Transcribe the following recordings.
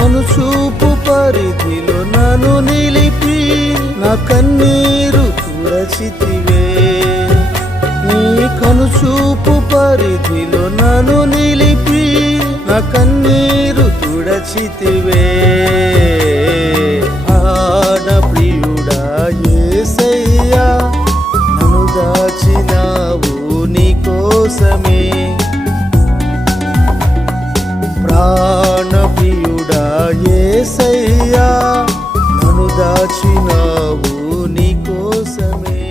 కనుచూపు పరిధిలో నన్ను నిలిపి నా కన్నీరు తుడచితివే. నీ కనుచూపు పరిధిలో నన్ను నిలిపి నా కన్నీరు తుడచితివే. ఆడ ప్రియుడా యేసయ్యా, నన్ను దాచినావు నీ కోసమే. ప్రాణ ప్రియుడా యేసయ్యా, నన్ను దాచినావు నీ కోసమే.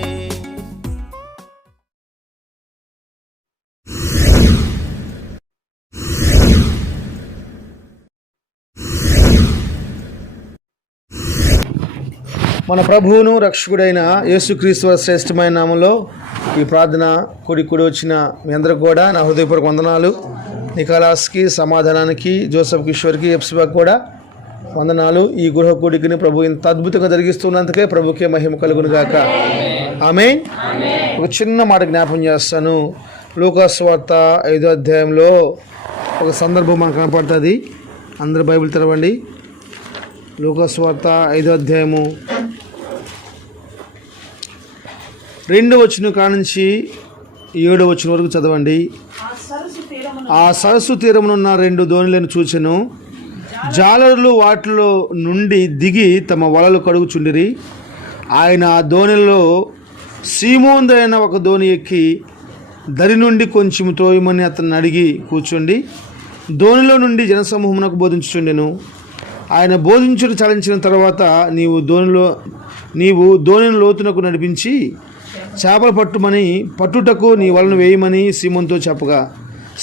మన ప్రభువును రక్షకుడైన యేసుక్రీస్తు శ్రేష్టమైన నామంలో ఈ ప్రార్థన కూడి వచ్చిన మీ అందరికి కూడా నా హృదయపూర్వక వందనాలు. నికాలాస్కి, సమాధానానికి, జోసఫ్ కిషోర్కి, ఎప్సిబాకి కూడా వందనాలు. ఈ గృహ కూడికని ప్రభు ఇంత అద్భుతంగా జరిగిస్తున్నందుకే ప్రభుకే మహిమ కలుగును గాక. ఆమేన్. ఒక చిన్న మాట జ్ఞాపం చేస్తాను. లూకాసు సువార్త 5వ అధ్యాయంలో ఒక సందర్భం మనకు కనపడుతుంది. అందరూ బైబిల్ తెరవండి. లూకాసు సువార్త 5వ అధ్యాయము 2వ వచనం కానుంచి 7వ వచనం వరకు చదవండి. ఆ సరస్సు తీరమునున్న 2 దోణులను చూచెను. జాలరులు వాటిలో నుండి దిగి తమ వలలు కడుగుచుండిరి. ఆయన ఆ దోణిలో సీమోనుదైన ఒక దోణి ఎక్కి దరి నుండి కొంచెం తోయమని అతన్ని అడిగి కూర్చోండి. దోణిలో నుండి జనసమూహమునకు బోధించుచుండెను. ఆయన బోధించుట చాలించిన తర్వాత నీవు దోణిని లోతునకు నడిపించి చేపలు పట్టుటకు నీ వలను వేయమని సీమోనుతో చెప్పగా,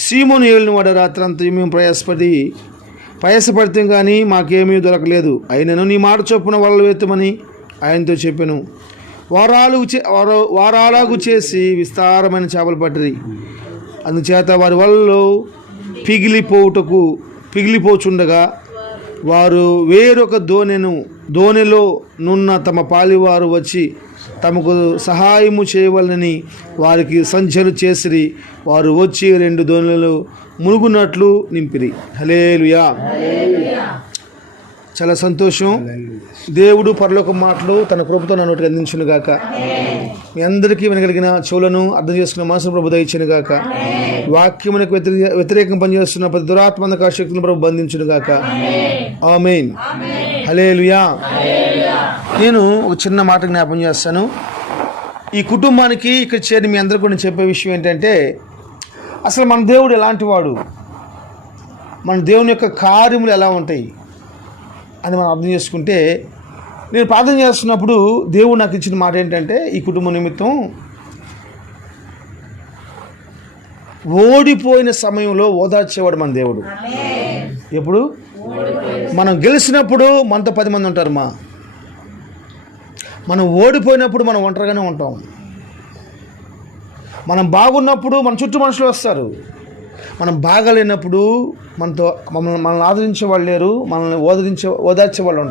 సీమోను ఏలిన వాడ రాత్రంతా మేము ప్రయాసపడితే కానీ మాకేమీ దొరకలేదు. అయినను నీ మాట చొప్పున వలలు వేత్తమని ఆయనతో చెప్పాను. వారాలాగు చేసి విస్తారమైన చేపలు పట్టిరి. అందుచేత వారి వలలో పిగిలిపోచుండగా వారు వేరొక దోణిలో నున్న తమ పాలివారు వచ్చి తమకు సహాయము చేయవలనని వారికి సంచలు చేసిరి. వారు వచ్చి 2 దోణులలో మునుగునట్లు నింపిరి. హల్లెలూయా. చాలా సంతోషం. దేవుడు పరలోక మాటలు తన కృపతో నా నోటికి అందించును గాక. మీ అందరికీ వినగలిగిన చెవులను అర్థం చేసుకున్న మనసు ప్రభు దయచును గాక. వాక్యమునకు వ్యతిరేకంగా పనిచేస్తున్న ప్రతి దురాత్మక శక్తులను ప్రభు బంధించును గాక. ఆమేన్. హల్లెలూయా. నేను ఒక చిన్న మాట జ్ఞాపం చేస్తాను. ఈ కుటుంబానికి ఇక్కడ చేరి మీ అందరికీ నేను చెప్పే విషయం ఏంటంటే, అసలు మన దేవుడు ఎలాంటి వాడు, మన దేవుని యొక్క కార్యములు ఎలా ఉంటాయి అని మనం అర్థం చేసుకుంటే, నేను ప్రార్థన చేస్తున్నప్పుడు దేవుడు నాకు ఇచ్చిన మాట ఏంటంటే, ఈ కుటుంబం నిమిత్తం ఓడిపోయిన సమయంలో ఓదార్చేవాడు మన దేవుడు. ఎప్పుడు మనం గెలిచినప్పుడు మనతో 10 మంది ఉంటారు. మనం ఓడిపోయినప్పుడు మనం ఒంటరిగానే ఉంటాం. మనం బాగున్నప్పుడు మన చుట్టూ మనుషులు వస్తారు. మనం బాగాలేనప్పుడు మనల్ని ఆదరించే వాళ్ళు లేరు, మనల్ని ఓదార్చే వాళ్ళు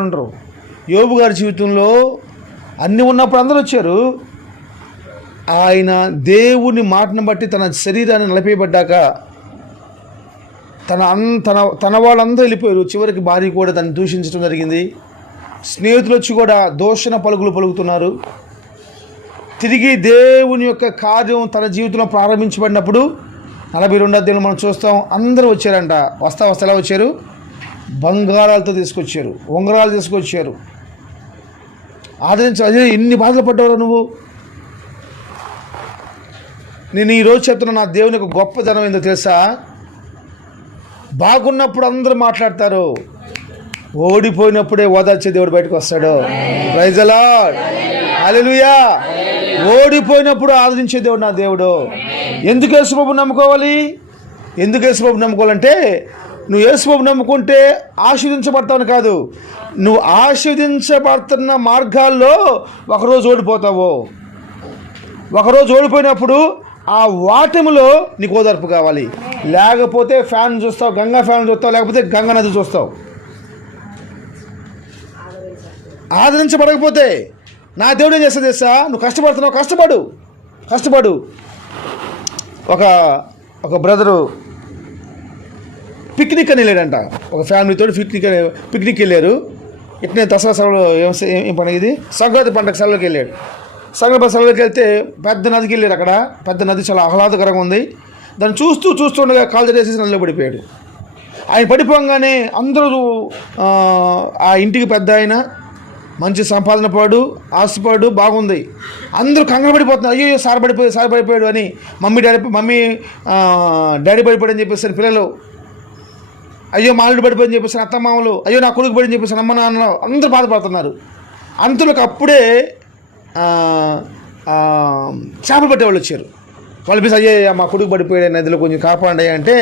ఉంటారు. యోబు గారి జీవితంలో అన్నీ ఉన్నప్పుడు అందరూ వచ్చారు. ఆయన దేవుని మాటను బట్టి తన శరీరాన్ని నిలపేయబడ్డాక తన వాళ్ళందరూ వెళ్ళిపోయారు. చివరికి భార్య కూడా తను దూషించడం జరిగింది. స్నేహితులు వచ్చి కూడా దూషణ పలుకులు పలుకుతున్నారు. తిరిగి దేవుని యొక్క కార్యం తన జీవితంలో ప్రారంభించబడినప్పుడు 42వ అధ్యాయంలో మనం చూస్తాం. అందరూ వచ్చారంట. వస్తా ఎలా వచ్చారు? బంగారాలతో తీసుకొచ్చారు, ఉంగరాలు తీసుకొచ్చారు. ఆదరించి అదే ఎన్ని బాధలు పడ్డావు నువ్వు. నేను ఈరోజు చెప్తున్నా, నా దేవుని యొక్క గొప్పతనం ఏందో తెలుసా? బాగున్నప్పుడు అందరూ మాట్లాడతారు, ఓడిపోయినప్పుడే ఓదార్చే దేవుడు బయటకు వస్తాడు. Praise the Lord. హల్లెలూయా. ఓడిపోయినప్పుడు ఆదరించే దేవుడు నా దేవుడు. ఎందుకు యేసుప్రభుని నమ్ముకోవాలంటే, నువ్వు యేసుప్రభుని నమ్ముకుంటే ఆశీర్వదించబడతావని కాదు, నువ్వు ఆశీర్వదించబడుతున్న మార్గాల్లో ఒకరోజు ఓడిపోతావు. ఒకరోజు ఓడిపోయినప్పుడు ఆ వాటములో నీకు ఓదార్పు కావాలి. లేకపోతే ఫ్యాన్ చూస్తావు, గంగా ఫ్యాన్ చూస్తావు, లేకపోతే గంగా నది చూస్తావు. ఆదరించబడకపోతే నా దేవుడు ఏం చేస్తుంది తెలుసా? నువ్వు కష్టపడుతున్నావు, కష్టపడు. ఒక బ్రదరు పిక్నిక్ అని వెళ్ళాడంట. ఒక ఫ్యామిలీతో పిక్నిక్ వెళ్ళారు. ఇట్నే దసరా సెలవులు ఏం పండుగ ఇది, సంక్రాంతి పండుగ సెలవుకి వెళ్ళాడు. సంక్రాంతి సెలవుకి వెళ్తే పెద్ద నదికి వెళ్ళాడు. అక్కడ పెద్ద నది చాలా ఆహ్లాదకరంగా ఉంది. దాన్ని చూస్తుండగా కాలు చేసేసి నదిలో పడిపోయాడు. ఆయన పడిపోగానే అందరూ ఆ ఇంటికి పెద్ద ఆయన, మంచి సంపాదన పాడు, ఆస్తిపాడు బాగుంది, అందరూ కంగారు పడిపోతున్నారు. అయ్యో సార్ పడిపోయాడు అని మమ్మీ డాడీ పడిపోయాడు అని చెప్పేసి పిల్లలు, అయ్యో మాలుడు పడిపోయని చెప్పేసి అత్తమామలు, అయ్యో నా కొడుకు పడి అని చెప్పేసి అమ్మ నాన్న అందరూ బాధపడుతున్నారు. అంతలోకి అప్పుడే చేపలు పట్టేవాళ్ళు వచ్చారు. వాళ్ళు పిలిచి అయ్యే మా కొడుకు పడిపోయాడు నదిలో కొంచెం కాపాడండి అంటే,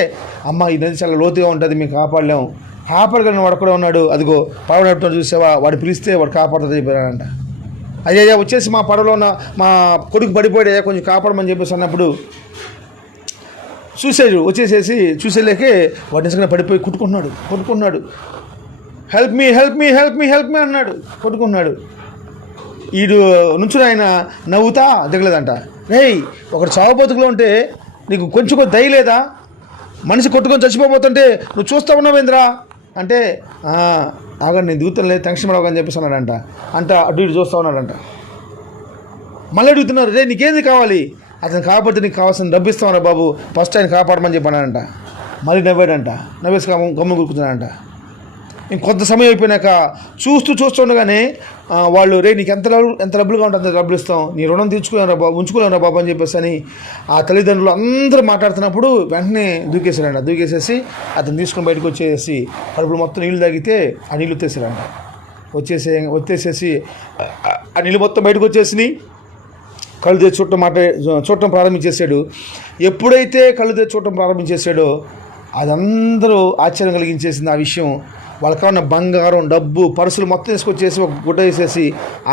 అమ్మ ఈ నది చాలా లోతుగా ఉంటుంది మేము కాపాడలేము, కాపాడగలిగిన వాడు కూడా ఉన్నాడు, అదిగో పడవ నడుపుతాడు చూసావా, వాడు పిలిస్తే వాడు కాపాడుతుంది చెప్పాడంట. అయ్యా వచ్చేసి మా పడవలో ఉన్న మా కొడుకు పడిపోయాడు కొంచెం కాపాడమని చెప్పేసి అన్నప్పుడు వచ్చేసేసి చూసేలేకే వాడు నిజంగా పడిపోయి కొట్టుకున్నాడు. హెల్ప్ మీ అన్నాడు, కొట్టుకున్నాడు. ఈడు నుంచి ఆయన నవ్వుతా దిగలేదంట. రేయ్, ఒకటి చావబోతుకులో ఉంటే నీకు కొంచెం దయ లేదా, మనిషి కొట్టుకొని చచ్చిపోతుంటే నువ్వు చూస్తూ ఉన్నావేంద్రా అంటే, ఆగండి నేను దిగుతాను లేదు టెన్షన్ పడవని చెప్పేసి అన్నాడంట. అటు ఇటు చూస్తూ ఉన్నాడంట. మళ్ళీ అడుగుతున్నారు, రే నీకేంది కావాలి, అతను కాపాడితే నీకు కావాల్సిన డబ్బు ఇస్తామరా బాబు, ఫస్ట్ ఆయన కాపాడమని చెప్పానంట. మళ్ళీ నవ్వాడంట, నవ్వేసి గమ్మ కూర్చున్నాడంట. ఇంకొంత సమయం అయిపోయినాక చూస్తుండగానే వాళ్ళు, రే నీకు ఎంత డబ్బులుగా ఉంటే అంత డబ్బులు ఇస్తాం, నీ రుణం ఉంచుకోలేరా బాబు అని చెప్పేసి అని ఆ తల్లిదండ్రులు అందరూ మాట్లాడుతున్నప్పుడు వెంటనే దూకేసేసి అతను తీసుకొని బయటకు వచ్చేసి కడుపులో మొత్తం నీళ్ళు తాగితే ఆ నీళ్ళు వచ్చేసాడంట. వచ్చేసేసి ఆ నీళ్ళు మొత్తం బయటకు వచ్చేసి కళ్ళు తెచ్చి చూడటం ప్రారంభించేశాడు. ఎప్పుడైతే కళ్ళు తెచ్చి చూడటం ప్రారంభించేశాడో అదందరూ ఆశ్చర్యం కలిగించేసింది. ఆ విషయం వాళ్ళకి ఉన్న బంగారం, డబ్బు, పర్సులు మొత్తం తీసుకొచ్చేసి ఒక గుడ్డ వేసేసి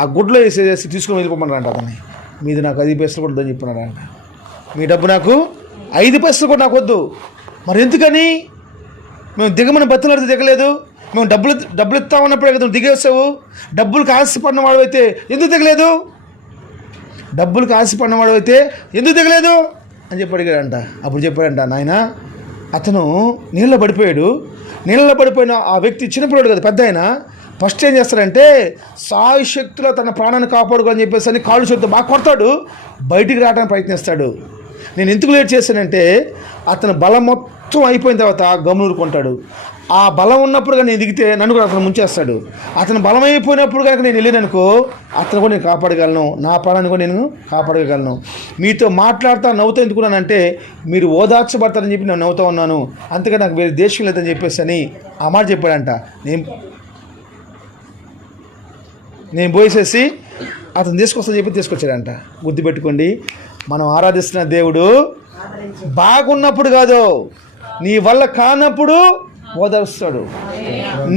ఆ గుడ్డలో వేసేసి తీసుకొని వెళ్ళిపోమన్నారంట. అతన్ని మీది నాకు 5 పైసలు కూడా వద్దని చెప్పినారంట. మీ డబ్బు నాకు 5 పైసలు కూడా నాకు వద్దు. మరి ఎందుకని? మేము దిగమని బతులాడితే దిగలేదు, మేము డబ్బులు ఇస్తామన్నప్పుడే కదా దిగేసావు, డబ్బులకు ఆశపడిన వాడు అయితే ఎందుకు దిగలేదు, డబ్బులకు ఆశపడిన వాడు అయితే ఎందుకు దిగలేదు అని చెప్పి అడిగాడంట. అప్పుడు చెప్పాడంట, నాయన అతను నీళ్ళలో పడిపోయిన ఆ వ్యక్తి చిన్నపిల్లడు కదా, పెద్ద ఆయన ఫస్ట్ ఏం చేస్తాడంటే సాయి శక్తిలో తన ప్రాణాన్ని కాపాడుకోని చెప్పేసి అని కాళ్ళు చేతితో బాగా కొడతాడు, బయటికి రావడానికి ప్రయత్నిస్తాడు. నేను ఎందుకు లేట్ చేశానంటే అతను బలం మొత్తం అయిపోయిన తర్వాత గమ్మునుకుంటాడు. ఆ బలం ఉన్నప్పుడు కానీ నేను దిగితే నన్ను కూడా అతను ముంచేస్తాడు. అతను బలం అయిపోయినప్పుడు కనుక నేను వెళ్ళాననుకో అతను కూడా నేను కాపాడగలను, నా ప్రాణాన్ని కూడా నేను కాపాడగలను. మీతో మాట్లాడుతా నవ్వుతా ఎందుకున్నానంటే మీరు ఓదార్చబడతారని చెప్పి నేను నవ్వుతూ ఉన్నాను, అంతగా నాకు వేరే దేశం లేదని చెప్పేసి అని ఆ మాట చెప్పాడంట. నేను పోయేసేసి అతను తీసుకొస్తాను చెప్పి తీసుకొచ్చాడంట. గుర్తుపెట్టుకోండి, మనం ఆరాధిస్తున్న దేవుడు బాగున్నప్పుడు కాదు, నీ వల్ల కానప్పుడు ఓదార్స్తాడు.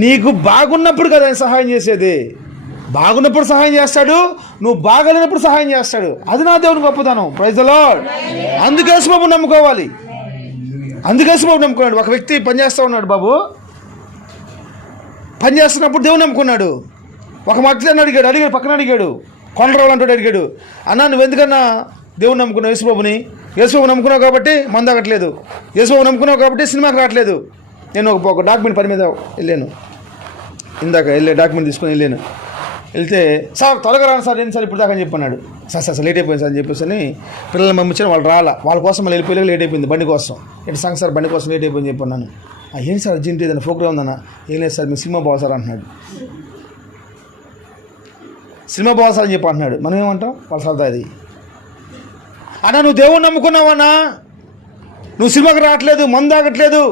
నీకు బాగున్నప్పుడు కదా ఆయన సహాయం చేసేది, బాగున్నప్పుడు సహాయం చేస్తాడు, నువ్వు బాగలేనప్పుడు సహాయం చేస్తాడు. అది నా దేవుని గొప్పతనం. Praise the Lord. అందుకేసి బాబు నమ్ముకోవాలి, ఒక వ్యక్తి పనిచేస్తూ ఉన్నాడు బాబు, పనిచేస్తున్నప్పుడు దేవుని నమ్ముకున్నాడు. ఒక వ్యక్తి అడిగాడు పక్కన అడిగాడు, కొండరావు అంటూ అడిగాడు, అన్నా నువ్వు ఎందుకన్నా దేవుని నమ్ముకున్నావు, యేసుబాబుని నమ్ముకున్నావు కాబట్టి మందు తాగట్లేదు, యేసుబాబు నమ్ముకున్నావు కాబట్టి సినిమాకి రావట్లేదు. నేను ఒక డాక్యుమెంట్ పని మీద వెళ్ళాను, డాక్యుమెంట్ తీసుకొని వెళ్తే సార్ త్వరగా రాను సార్, ఏంటి సార్ ఇప్పుడు దాకా అని చెప్పన్నాడు. సార్ లేట్ అయిపోయింది సార్ అని చెప్పేసి అని పిల్లల్ని పంపించాను. వాళ్ళు వాళ్ళ కోసం మళ్ళీ వెళ్ళిపోయి లేట్ అయిపోయింది, బండి కోసం సార్ బండి కోసం లేట్ అయిపోయింది చెప్పన్నాను. ఏంటి సార్ అర్జెంట్ ఏదైనా ప్రోగ్రామ్ ఉందన్నా, ఏం లేదు సార్ మీ సినిమా బాగా సార్ అంటున్నాడు. సినిమా బాగా సార్ అని చెప్పి అంటున్నాడు. మనం ఏమంటాం, వాళ్ళ సరదా అది. అన్నా నువ్వు దేవుణ్ణి నమ్ముకున్నావన్నా, నువ్వు సినిమాకి రావట్లేదు, మందు తాగట్లేదు,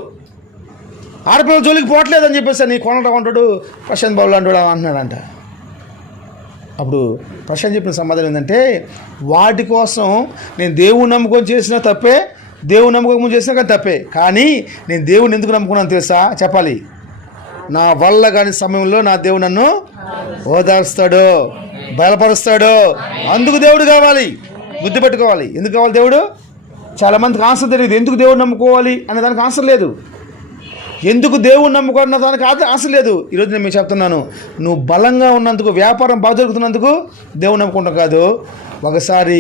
ఆడపిల్లల జోలికి పోవట్లేదు అని చెప్పేసి నీ కొనటం అంటాడు, ప్రశాంత్ బాబు అంటాడు అంటున్నాడంట. అప్పుడు ప్రశాంత్ చెప్పిన సమాధానం ఏంటంటే, వాటి కోసం నేను దేవుని నమ్ముకొని చేసిన తప్పే, దేవుని నమ్మకం చేసినా కానీ తప్పే, కానీ నేను దేవుని ఎందుకు నమ్ముకున్నాను తెలుసా చెప్పాలి. నా వల్ల కాని సమయంలో నా దేవుడు నన్ను ఓదార్స్తాడు, బలపరుస్తాడు. అందుకు దేవుడు కావాలి, గుర్తుపెట్టుకోవాలి. ఎందుకు కావాలి దేవుడు? చాలామందికి ఆన్సర్ తెలియదు, ఎందుకు దేవుడు నమ్ముకోవాలి అనే దానికి ఆన్సర్ లేదు, ఎందుకు దేవుడు నమ్ముకున్న దానికి ఆన్సర్ లేదు. ఈరోజు నేను మీకు చెప్తున్నాను, నువ్వు బలంగా ఉన్నందుకు, వ్యాపారం బాగా జరుగుతున్నందుకు దేవుడు నమ్ముకుంటావు కాదు. ఒకసారి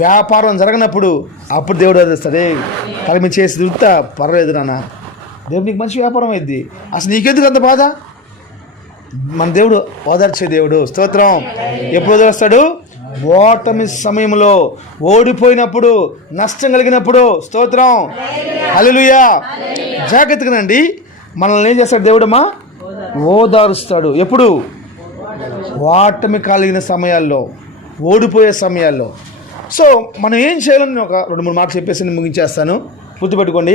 వ్యాపారం జరగనప్పుడు అప్పుడు దేవుడు వదిలేస్తాడే, కలిమి చేసి తిరుగుతా పర్వాలేదు నాన్న, దేవునికి మంచి వ్యాపారం అయింది. అసలు నీకెందుకు అంత బాధ? మన దేవుడు ఓదార్చే దేవుడు. స్తోత్రం. ఎప్పుడు ఓదార్స్తాడు? ఓటమి సమయంలో, ఓడిపోయినప్పుడు, నష్టం కలిగినప్పుడు. స్తోత్రం. హల్లెలూయా. జాగ్రత్తగానండి, మనల్ని ఏం చేస్తాడు దేవుడమ్మా? ఓదారుస్తాడు. ఎప్పుడు? ఓటమి కలిగిన సమయాల్లో, ఓడిపోయే సమయాల్లో. సో మనం ఏం చేయాలని ఒక 2-3 మాటలు చెప్పేసి నేను ముగించేస్తాను. గుర్తుపెట్టుకోండి,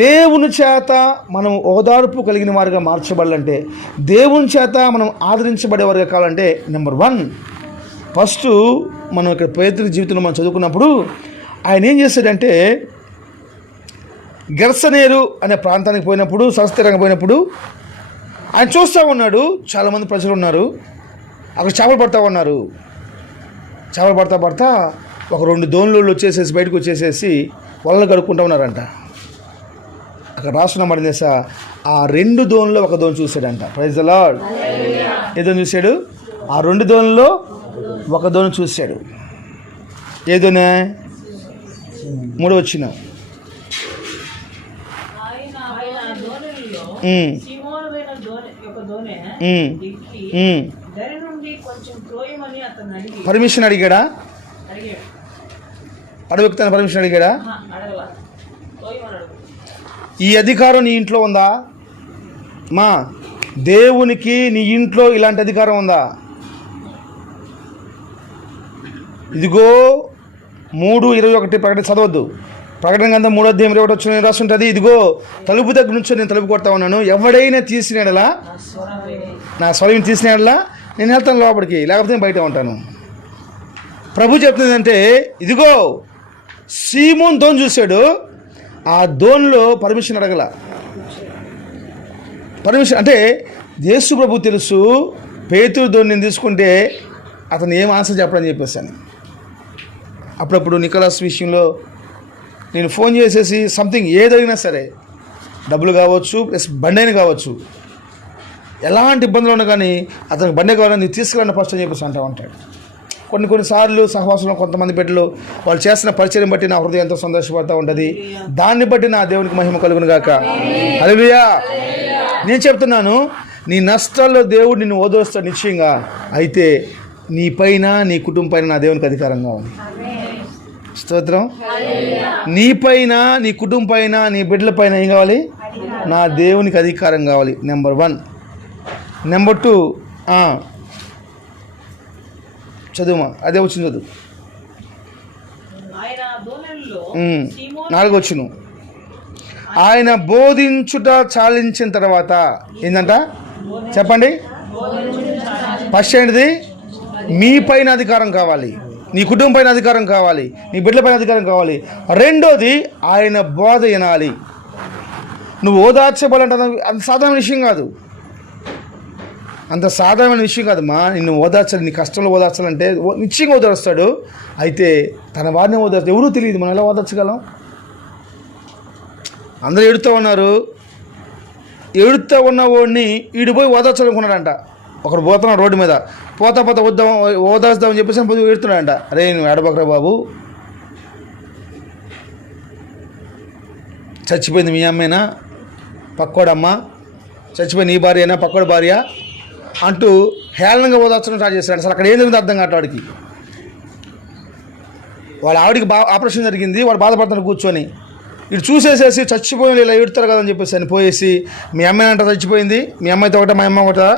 దేవుని చేత మనం ఓదార్పు కలిగిన వారిగా మార్చబడాలంటే, దేవుని చేత మనం ఆదరించబడేవారుగా కావాలంటే, నెంబర్ 1 ఫస్ట్ మనం ఇక్కడ పేతురు జీవితంలో మనం చదువుకున్నప్పుడు ఆయన ఏం చేశాడంటే, గెర్సనేరు అనే ప్రాంతానికి పోయినప్పుడు, సరస్సు పోయినప్పుడు ఆయన చూస్తూ ఉన్నాడు. చాలామంది ప్రజలు ఉన్నారు, అక్కడ చేపలు పడతా ఉన్నారు. చేపలు పడతా ఒక 2 దోణులు వచ్చేసేసి బయటకు వచ్చేసేసి వలలు కడుక్కుంటూ ఉన్నారంట. అక్కడ రాసుకున్న మాట చేసా, ఆ 2 దోణుల్లో ఒక దోణి చూశాడంట. Praise the Lord. ఏదో చూశాడు? ఆ 2 దోణుల్లో ఒక దోణి చూశాడు. ఏదోనే 3వ వచనం. పర్మిషన్ అడిగాడా? అడవికుతాను పర్మిషన్ అడిగాడా? ఈ అధికారం నీ ఇంట్లో ఉందా? మా దేవునికి నీ ఇంట్లో ఇలాంటి అధికారం ఉందా? ఇదిగో 3:21 ప్రకటన చదవద్దు. ప్రకటన గ్రంథం 3:21 రాసి ఉంటుంది. ఇదిగో తలుపు దగ్గర నుంచి నేను తలుపు కొడతా ఉన్నాను, ఎవడైనా తీసినాడలా, నా స్వరం తీసినాడలా నేను వెళ్తాను లోపలికి, లేకపోతే నేను బయట ఉంటాను. ప్రభు చెప్తుందంటే, ఇదిగో సీమోన్ దోణి చూశాడు, ఆ దోణిలో పర్మిషన్ అడగల. పర్మిషన్ అంటే యేసు ప్రభు తెలుసు, పేతురు దోణి నేను తీసుకుంటే అతను ఏం ఆన్సర్ చెప్పడని చెప్పేసాను. అప్పుడప్పుడు నికోలాస్ విషయంలో నేను ఫోన్ చేసేసి సంథింగ్ ఏదైనా సరే, డబ్బులు కావచ్చు ప్లస్ బండి అయినా కావచ్చు, ఎలాంటి ఇబ్బందులు ఉన్నా కానీ అతనికి బండి కావాలని నీకు తీసుకురండి ఫస్ట్ అని చెప్పేసి అంటూ ఉంటాడు. కొన్నిసార్లు సహవాసంలో కొంతమంది బిడ్డలు వాళ్ళు చేస్తున్న పరిచయం బట్టి నా హృదయం ఎంతో సంతోషపడుతూ ఉంటుంది. దాన్ని బట్టి నా దేవునికి మహిమ కలుగును గాక. హల్లెలూయా. నేను చెప్తున్నాను, నీ నష్టాల్లో దేవుడు నిన్ను ఓదారుస్తాడు నిశ్చయంగా. అయితే నీ పైన, నీ కుటుంబం పైన నా దేవునికి అధికారం కావాలి. స్తోత్రం. నీ పైన, నీ కుటుంబం పైన, నీ బిడ్డల పైన ఏం కావాలి? నా దేవునికి అధికారం కావాలి. నెంబర్ 1. నెంబర్ 2 చదువుమా, అదే వచ్చింది చదువు. 4వ వచనం. ఆయన బోధించుట చాలించిన తర్వాత ఏంటంట చెప్పండి? ఫస్ట్ ఏంటిది? మీ పైన అధికారం కావాలి, నీ కుటుంబం పైన అధికారం కావాలి, నీ బిడ్డల పైన అధికారం కావాలి. 2వది ఆయన బోధ వినాలి. నువ్వు ఓదార్చబడాలంటే అంత సాధారణ విషయం కాదు, అంత సాధారణ విషయం కాదమ్మా. నిన్ను ఓదార్చాలి, నీ కష్టంలో ఓదార్చాలంటే నిశ్చయంగా ఓదారుస్తాడు. అయితే తన వారిని ఓదార్చాడు. ఎవరూ తెలియదు, మనం ఎలా ఓదార్చగలం? అందరూ ఏడుతూ ఉన్నారు. ఏడుతూ ఉన్న వాడిని ఈడిపోయి ఓదార్చాలనుకున్నాడంట. ఒకడు పోతున్నాడు రోడ్డు మీద, పోతా వద్దాం ఓదార్చుదామని చెప్పేసి పోయి ఏడుతున్నాడంట. అరే నువ్వు ఏడబకరా బాబు, చచ్చిపోయింది మీ అమ్మేనా, పక్కోడమ్మ, చచ్చిపోయింది నీ భార్య అయినా పక్కోడి భార్య అంటూ హేళనంగా ఓదార్చడం స్టార్ట్ చేస్తాడు. అసలు అక్కడ ఏం జరిగింది అర్థం కావట్లేదు వాడికి. వాళ్ళ ఆవిడికి ఆపరేషన్ జరిగింది, వాడు బాధపడుతున్నాడు కూర్చొని. ఇటు చూసేసేసి చచ్చిపోయి ఇలా ఏడుతారు కదని చెప్పేసి అని పోయేసి, మీ అమ్మాయి అంట చచ్చిపోయింది, మీ అమ్మాయితో ఒకటా, మా అమ్మ ఒకటా,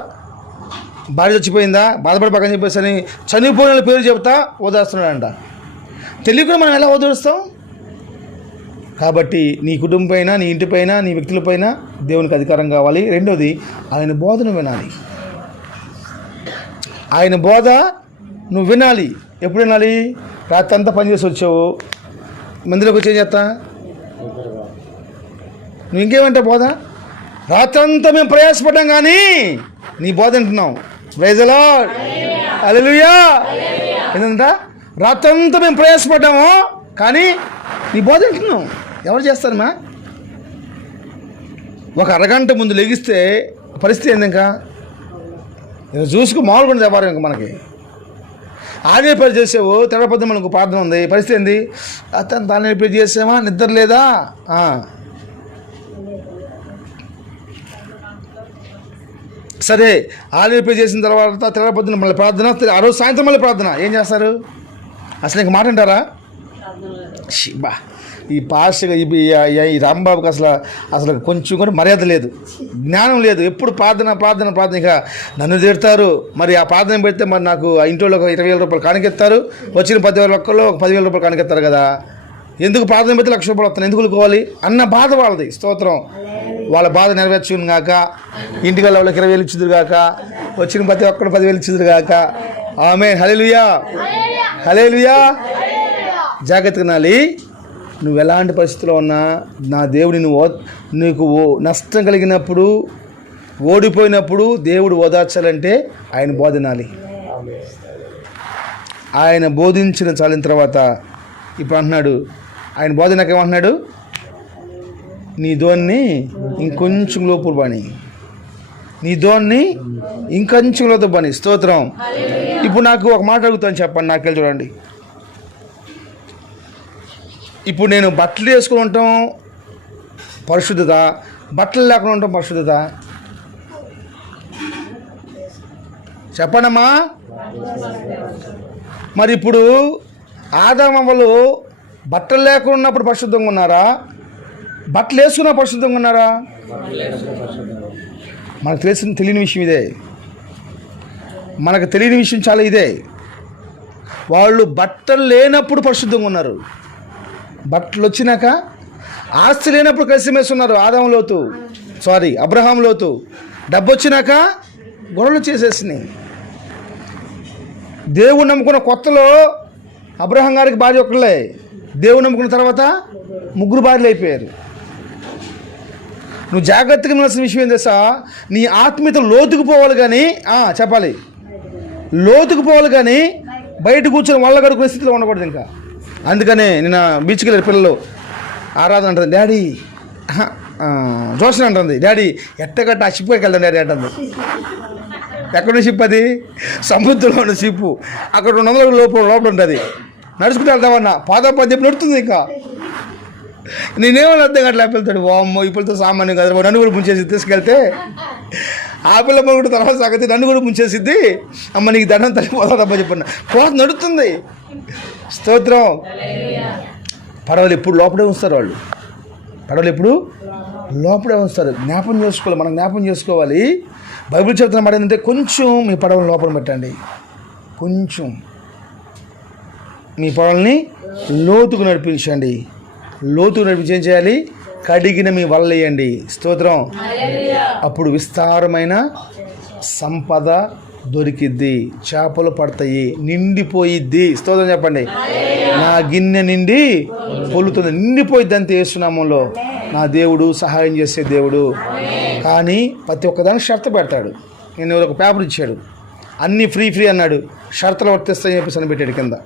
భార్య చచ్చిపోయిందా, బాధపడి పక్కన చెప్పేసి అని చనిపోయిన పేరు చెబుతా ఓదార్స్తున్నాడంట. తెలియకుండా మనం ఎలా ఓదారుస్తాం? కాబట్టి నీ కుటుంబం పైన, నీ ఇంటి పైన, నీ వ్యక్తుల పైన దేవునికి అధికారం కావాలి. 2వది ఆయన బోధన వినాలి. ఆయన బోధ నువ్వు వినాలి. ఎప్పుడు వినాలి? రాత్రి అంతా పనిచేసి వచ్చావు, మందిలోకి వచ్చి ఏం చేస్తా? నువ్వు ఇంకేమంటే బోధ? రాత్రి అంతా మేము ప్రయాసపడ్డాం కానీ నీ బోధ వింటున్నాం. Praise the Lord. హల్లెలూయా. ఏంటంట? రాత్రి అంతా మేము ప్రయాసపడ్డాము కానీ నీ బోధ వింటున్నాం. ఎవరు చేస్తారమ్మా? ఒక అరగంట ముందు లెగిస్తే పరిస్థితి ఏంది? ఇంకా చూసుకు మామూలుగా వ్యాపారం ఇంకా మనకి. ఆనే పని చేసావు, తెల్లపొద్దు మనకు ప్రార్థన ఉంది, పరిస్థితి ఏంది? అతను తానే పని చేసామా, నిద్ర లేదా, సరే ఆలివ్ ప్రే చేసిన తర్వాత తెల్లపొద్దున మళ్ళీ ప్రార్థన, ఆ రోజు సాయంత్రం మళ్ళీ ప్రార్థన. ఏం చేస్తారు? అసలు ఇంక మాట అంటారా? బా ఈ పాస్టర్ ఈ రాంబాబుకి అసలు కొంచెం కూడా మర్యాద లేదు, జ్ఞానం లేదు. ఎప్పుడు ప్రార్థన ప్రార్థన ప్రార్థన. ఇక నన్ను తిడతారు. మరి ఆ ప్రార్థన పెడితే మరి నాకు ఆ ఇంట్లో ఒక 20,000 రూపాయలు కానికెత్తారు, వచ్చిన 10,000 ఒక్కళ్ళు ఒక 10,000 రూపాయలు కానికెత్తారు కదా. ఎందుకు ప్రార్థన పెడితే 1,00,000 రూపాయలు వస్తాను, ఎందుకు కోవాలి అన్న బాధ వాళ్ళది. స్తోత్రం. వాళ్ళ బాధ నెరవేర్చును గాక, ఇంటికల్లా వాళ్ళకి 20,000 ఇచ్చుదురు గాక, వచ్చిన ప్రతి ఒక్కరు 10,000 ఇచ్చుదురు గాక. ఆమేన్. హల్లెలూయా, హల్లెలూయా. జాగ్రత్తగా నాలి. నువ్వు ఎలాంటి పరిస్థితిలో ఉన్నా నా దేవుడు నీకు నష్టం కలిగినప్పుడు, ఓడిపోయినప్పుడు దేవుడు ఓదార్చాలంటే ఆయన బోధనాలి. ఆయన బోధించిన చాలిన తర్వాత ఇప్పుడు అంటున్నాడు, ఆయన బోధనకు ఏమంటున్నాడు? నీ ధోన్ని ఇంకొంచెం లోపు పని, నీ ధోన్ని ఇంకొంచెం లోతు పని. స్తోత్రం. ఇప్పుడు నాకు ఒక మాట అడుగుతాను, చెప్పండి. నాకెళ్ళి చూడండి. ఇప్పుడు నేను బట్టలు వేసుకుని ఉంటాం పరిశుద్ధత, బట్టలు లేకుండా ఉంటాం పరిశుద్ధత? చెప్పండమ్మా. మరి ఇప్పుడు ఆదామవ్వలు బట్టలు లేకుండా ఉన్నప్పుడు పరిశుద్ధంగా ఉన్నారా? బట్టలు వేసుకున్న పరిశుద్ధంగా ఉన్నారా? మనకు తెలియని విషయం ఇదే. మనకు తెలియని విషయం చాలా ఇదే. వాళ్ళు బట్టలు లేనప్పుడు పరిశుద్ధంగా ఉన్నారు, బట్టలు వచ్చినాక ఆస్తి లేనప్పుడు కలిసిమెలిసి ఉన్నారు. అబ్రహాం లోతు. డబ్బు వచ్చినాక గొడవలు చేసేసినాయి. దేవుడు నమ్ముకున్న కొత్తలో అబ్రహాం గారికి భార్య ఒక్కళ్ళే, దేవుడు నమ్ముకున్న తర్వాత 3 భార్యలు అయిపోయారు. నువ్వు జాగ్రత్తగా వినాల్సిన విషయం ఏం తెలుసా? నీ ఆత్మీయత లోతుకు పోవాలి కానీ, చెప్పాలి, లోతుకు పోవాలి కానీ బయట కూర్చొని వాళ్ళ గడుకునే స్థితిలో ఉండకూడదు. ఇంకా అందుకనే నిన్న బీచ్కి వెళ్ళారు పిల్లలు. ఆరాధన అంటుంది, డాడీ జోషన్ అంటుంది, డాడీ ఎట్టగట్ట ఆ షిప్కి వెళ్తాం డాడీ అంటుంది. ఎక్కడున్న షిప్ అది? సముద్రంలో ఉన్న షిప్పు. అక్కడ 200 లోపల ఉంటుంది. నడుచుకుంటూ వెళ్తామన్నా పాదం చెప్పి నడుతుంది. ఇంకా నేనేమో అర్థం అట్లా వెళ్తాడు. వామ్మో ఇప్పుడుతో సామాన్యం కదా, నన్ను కూడా ముంచేసి తీసుకెళ్తే ఆ పిల్ల కూడా తర్వాత సాగితే నన్ను కూడా ముంచేసిద్ది. అమ్మ నీకు దండం తల్లి పోతాడమ్మా చెప్పన్న కోత నడుతుంది. స్తోత్రం. పడవలు ఎప్పుడు లోపడే ఉంచుతారు వాళ్ళు. పడవలు ఎప్పుడు లోపడే ఉంచుతారు. జ్ఞాపం చేసుకోవాలి, మనం జ్ఞాపం చేసుకోవాలి. బైబిల్ చెప్తున్న మాట ఏంటంటే, కొంచెం మీ పడవలను లోపల పెట్టండి, కొంచెం మీ పడవల్ని లోతుకు నడిపించండి. లోతుకు నడిపించి ఏం చేయాలి? కడిగిన మీ వల్ల వేయండి. స్తోత్రం. అప్పుడు విస్తారమైన సంపద దొరికిద్ది, చేపలు పడతాయి, నిండిపోయిద్ది. స్తోత్రం చెప్పండి. నా గిన్నె నిండి పొల్లుతుంది, నిండిపోయిద్ది అంతే యేసునామంలో. నా దేవుడు సహాయం చేసే దేవుడు. కానీ ప్రతి ఒక్కదానికి షరతు పెడతాడు. నేను ఒక పేపర్ ఇచ్చాడు, అన్నీ ఫ్రీ అన్నాడు. షరతులు వర్తిస్తాయని చెప్పేసి అని పెట్టాడు. కింద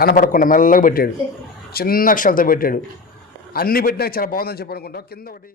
కనపడకుండా మెల్లగా పెట్టాడు, చిన్న అక్షరాలతో పెట్టాడు. అన్నీ పెట్టినాక చాలా బాగుందని చెప్పనుకుంటాం. కింద ఒకటి